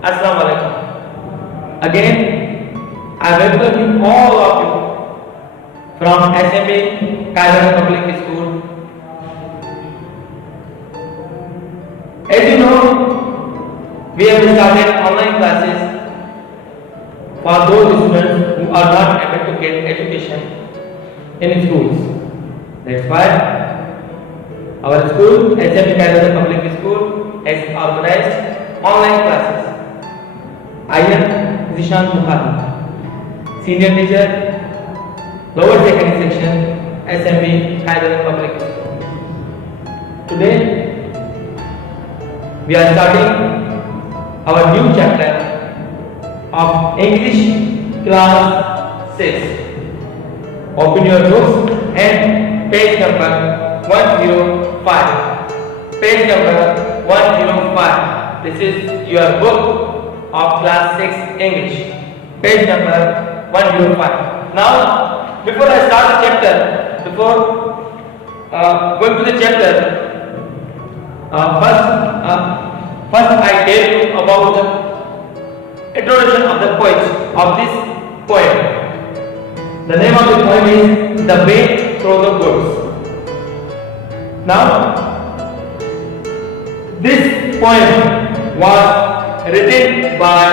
Assalamu alaikum. Again, I welcome you all of you from SMA Kaiser Public School. As you know, we have started online classes for those students who are not able to get education in schools. That's why our school, SMA Kaiser Public School, has organized online classes. I am Zishan Bukhari, Senior Teacher, Lower Secondary Section, SMA Kaiser Public School. Today, we are starting our new chapter of English Class 6. Open your books and page number 105. Page number 105. This is your book of class 6 English. Page number 105. Now, before I start the chapter, before going to the chapter, first I tell you about the introduction of the poet of this poem. The name of the poem is The Way Through the Woods. Now, this poem was written by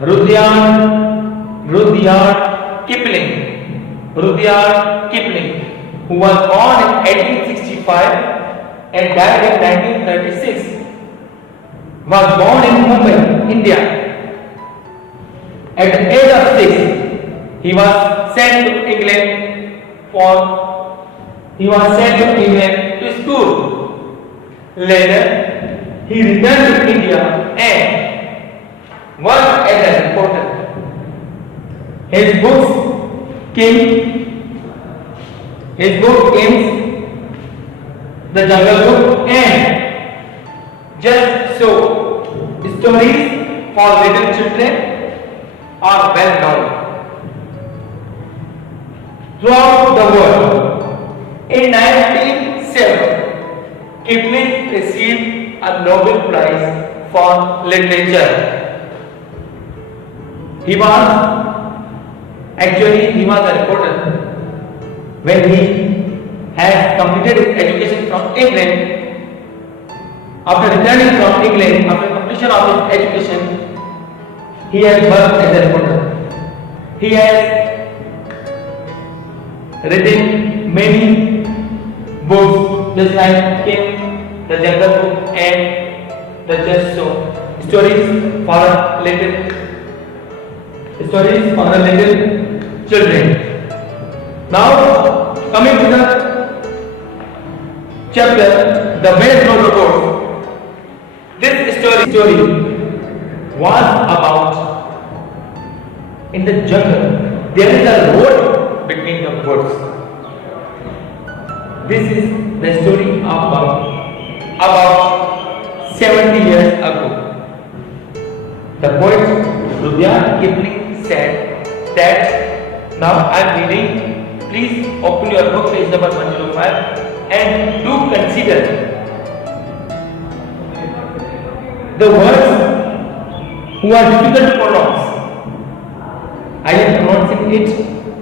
Rudyard Kipling, who was born in 1865 and died in 1936. Was born in Mumbai, India. At the age of 6, he was sent to England to school. Later, he returned to India and worked as a reporter. His book came The Jungle Book and Just So. Stories for little children are well known throughout the world. In 1907, Kipling received a Nobel Prize for Literature. He was a reporter. When he had completed his education from England, after returning from England, after completion of his education, he has worked as a reporter. He has written many books just like The Jungle Book and The Just So. Stories for little children. Now, coming to the chapter, The Way Through the Woods. This story was about in the jungle. There is a road between the woods. This is the story about 70 years ago. The poet Rudyard Kipling said that, now I am reading. Please open your book, page number 105, and do consider the words who are difficult to pronounce. I am pronouncing it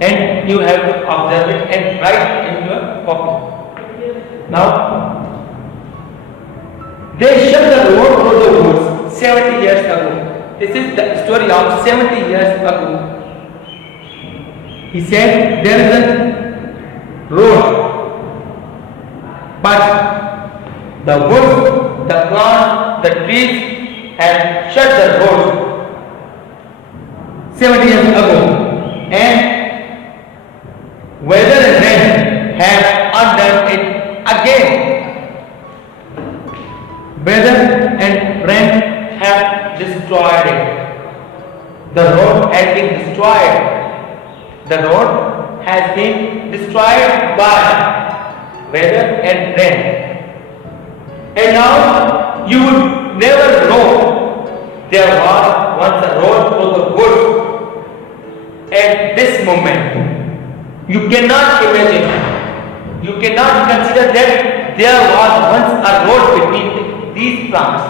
and you have to observe it and write in your copy. Now, they shut the road through the woods 70 years ago. This is the story of 70 years ago. He said there is a road, but the woods, the plants, the trees have shut the road 70 years ago, and weather and rain have undone it again. Weather and rain have destroyed it. The road has been destroyed. The road has been destroyed by weather and rain. And now you would never know there was once a road through the woods. At this moment, you cannot imagine, you cannot consider that there was once a road between these plants.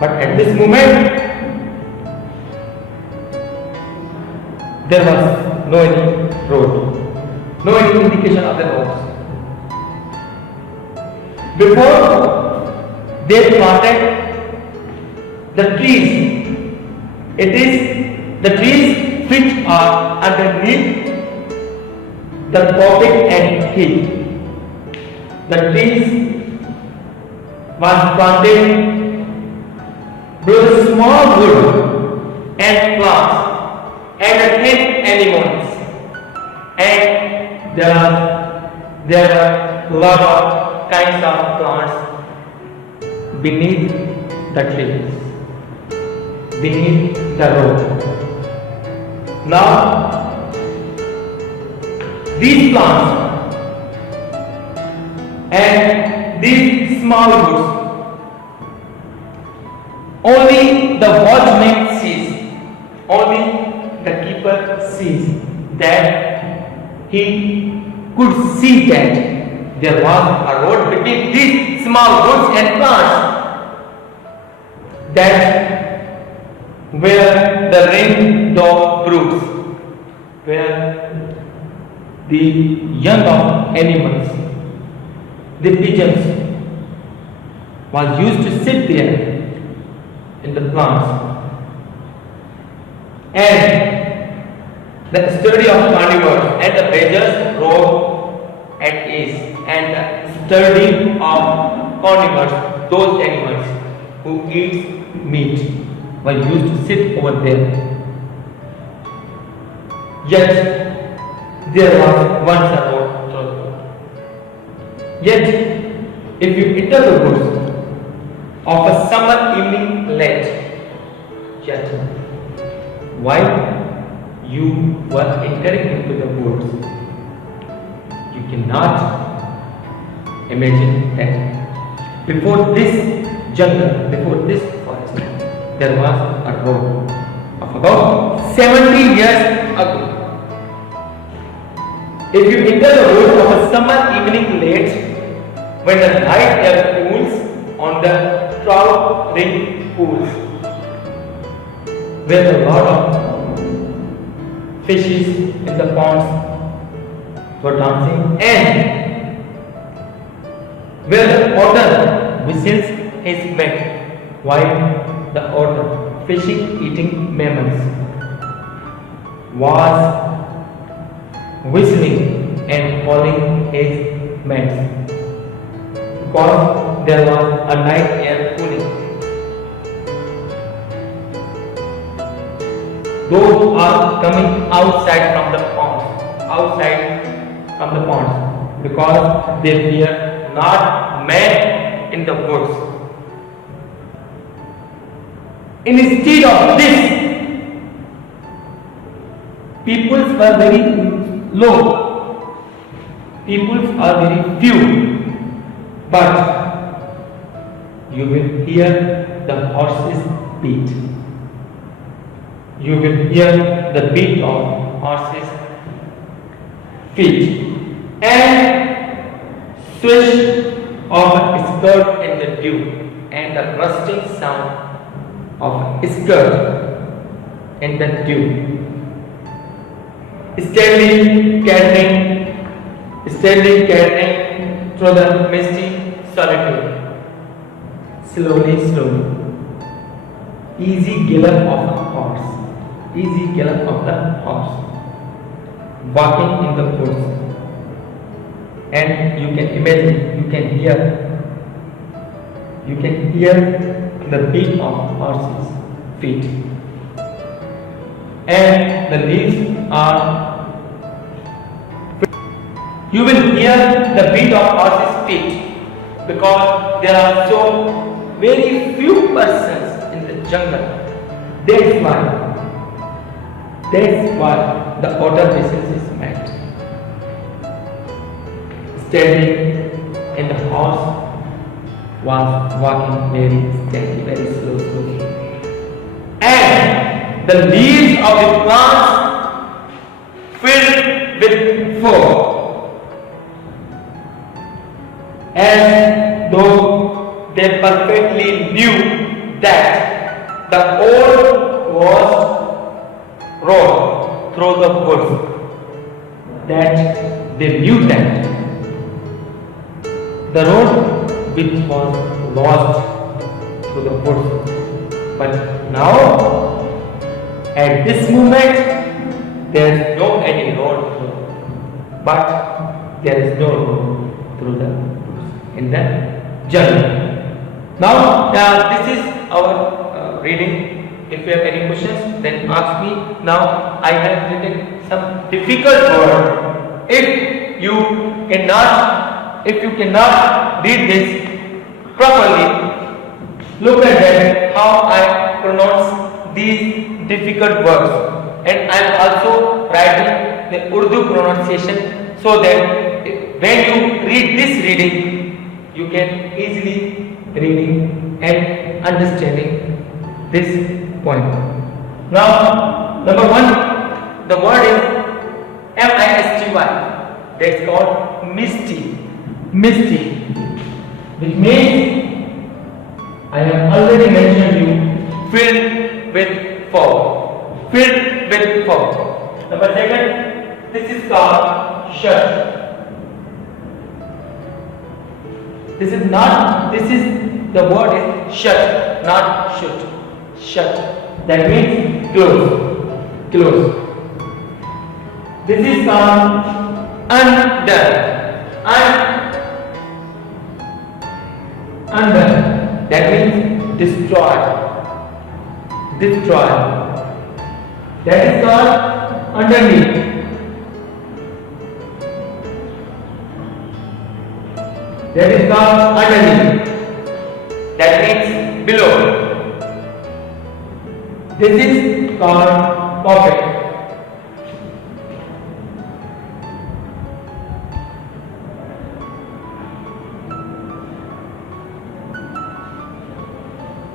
But at this moment, there was no any road, no any indication of the roads. Before they planted the trees, it is the trees which are underneath the tropic and heat. The trees was planted with small wood and plants and thin animals, and there are lot of kinds of plants beneath the trees, beneath the road. Now these plants and these small woods, only the watchman sees, only the keeper sees that he could see that there was a road between these small woods and plants, that where the ring dog broods, where the young of animals, the pigeons, was used to sit there in the plants. And the study of carnivores and the badgers roam at ease, and the study of carnivores, those animals who eat meat, were used to sit over there. Yet there was once a road through the wood. Yet if you enter the woods of a summer evening late, yet while you were entering into the woods, you cannot imagine that before this jungle, before this forest, there was a road of about 70 years ago. If you enter the woods of a summer evening late, when the night air cools on the trout ring pools, where a lot of fishes in the ponds were dancing, and where the otter whistles his beck, while the otter, fishing eating mammals, was whistling and calling his mates, because there was a night air cooling. Those are coming outside from the ponds, because they fear not man in the woods. Instead of this, peoples were very low, peoples are very few, but you will hear the horses beat. You will hear the beat of horses' feet and swish of a skirt in the dew, and the rustling sound of a skirt in the dew. Steadily catering through the misty solitude. Slowly, easy gallop of a horse. Easy gallop of the horse, walking in the woods, and you can imagine, you can hear the beat of horses' feet, and the leaves are. You will hear the beat of horses' feet, because there are so very few persons in the jungle. That's why the otter whistles is mad. Standing, and the horse was walking very steady, very slowly. And the leaves of the plants filled with foam, as though they perfectly knew that the old was road through the woods. That they knew that the road which was lost through the woods. But now, at this moment, there is no any road through, but there is no road through the woods in the journey. Now, this is our reading. If you have any questions, then ask me. Now, I have written some difficult word. If you cannot read this properly, look at that how I pronounce these difficult words, and I am also writing the Urdu pronunciation so that when you read this reading, you can easily reading and understanding this point. Now, number one, the word is misty. That's called misty. Misty, which means I have already mentioned you filled with fog. Filled with fog. Number second, this is called shut. This is the word is shut, not shoot. Shut. That means close. Close. This is called undone. Undone. That means destroy. Destroy. That is called underneath. That is called underneath. That means below. This is called perfect.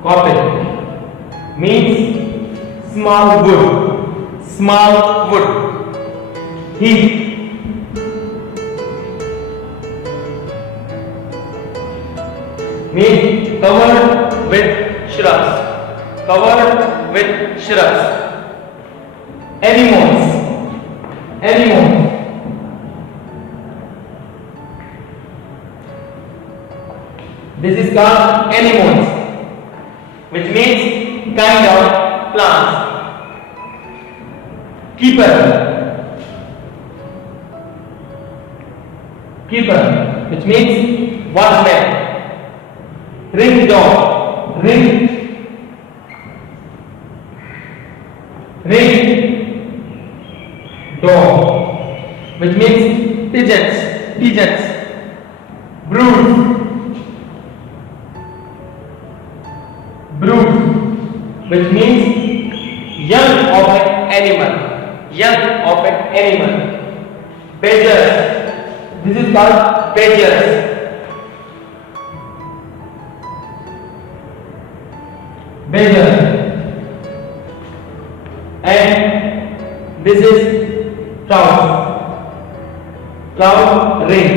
Perfect means small wood. Small wood. Heap. Means covered with shrubs. Covered with shrubs. Animals. Animals. This is called animals, which means kind of plants. Keeper. Keeper, which means watchman. Ring door. Ring door, which means pigeons. Pigeons. Brood. Brood, which means young of an animal. Young of an animal. Badgers. This is called badgers. Badger. And this is trout. Trout ring.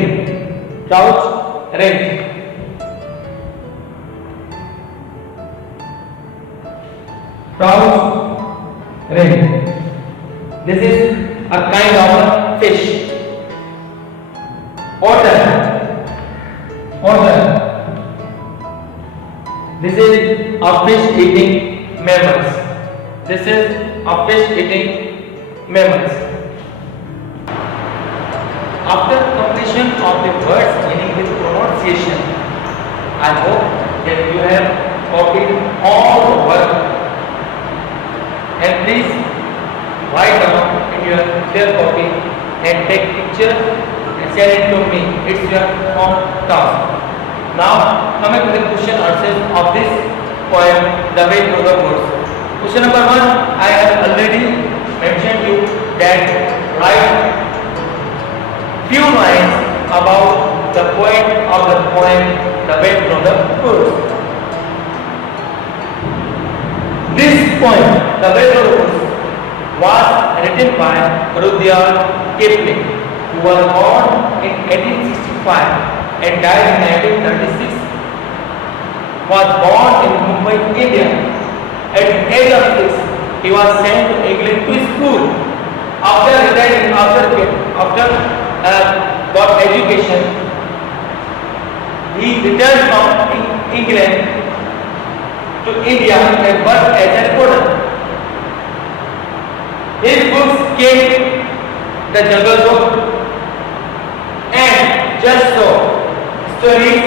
Trout ring. Trout ring. This is a kind of fish. Otter. Otter. This is a fish eating mammals. This is a fish eating mammals. After completion of the words meaning with pronunciation, I hope that you have copied all the work, and please write down in your clear copy and take picture and send it to me. It's your own task. Now coming to the question answers of this poem, The Way Through the Woods. Question number 1, I have already mentioned you that write few lines about the point of the poem, The Way Through the Woods. This poem, The Way Through the Woods, was written by Rudyard Kipling, who was born in 1865 and died in 1936. was born in Mumbai, India. At the age of 6, he was sent to England to school. After retiring, after got education, he returned from England to India and worked as a reporter. His books came The Jungle Book and Just So. Stories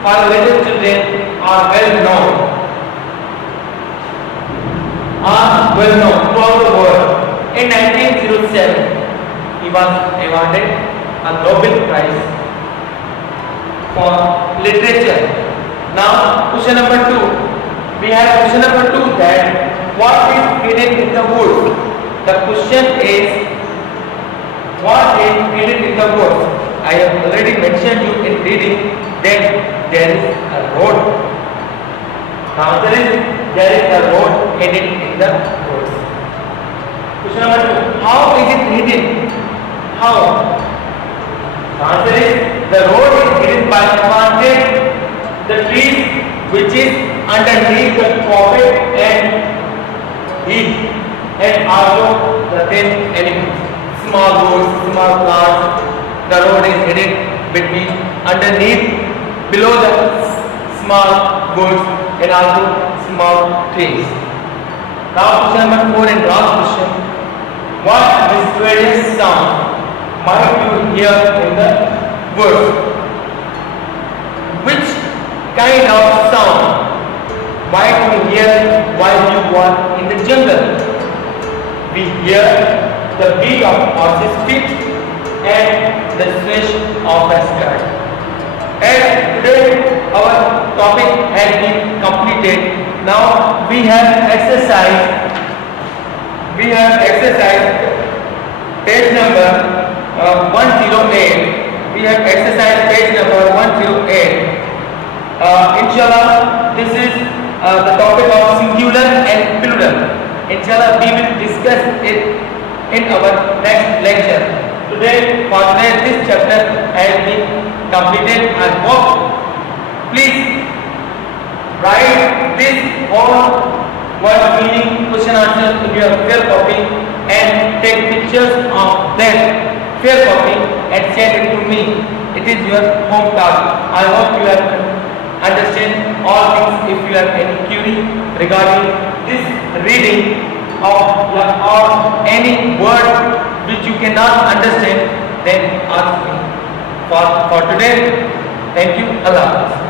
for little children are well known throughout the world. In 1907, he was awarded a Nobel Prize for literature. Now, question number 2. We have question number 2 that what is hidden in the woods? The question is what is hidden in the woods? I have already mentioned you in reading that there is a road. Now there is a road hidden in the woods. Question number 2. How is it hidden? How? The answer is the road is hidden by planted the trees which is underneath the carpet and heat and also the thin animals. Small woods, small plants. The road is hidden between underneath, below the small woods and also small trees. Now question number 4 and last question. What mysterious sound might you hear in the woods? Which kind of sound might you hear while you walk in the jungle? We hear the beat of horses' feet and the swish of the sky. And today our topic has been completed. Now we have exercise page number 108. We have exercise page number 108. Inshallah, this is the topic of singular and plural. Inshallah, we will discuss it in our next lecture. Today, for today, this chapter has been completed. I hope please write this whole word meaning question answer in your fair copy and take pictures of that fair copy and send it to me. It is your home task. I hope you have understand all things. If you have any query regarding this reading or any word which you cannot understand, then ask me. For today, thank you. Allah Hafiz.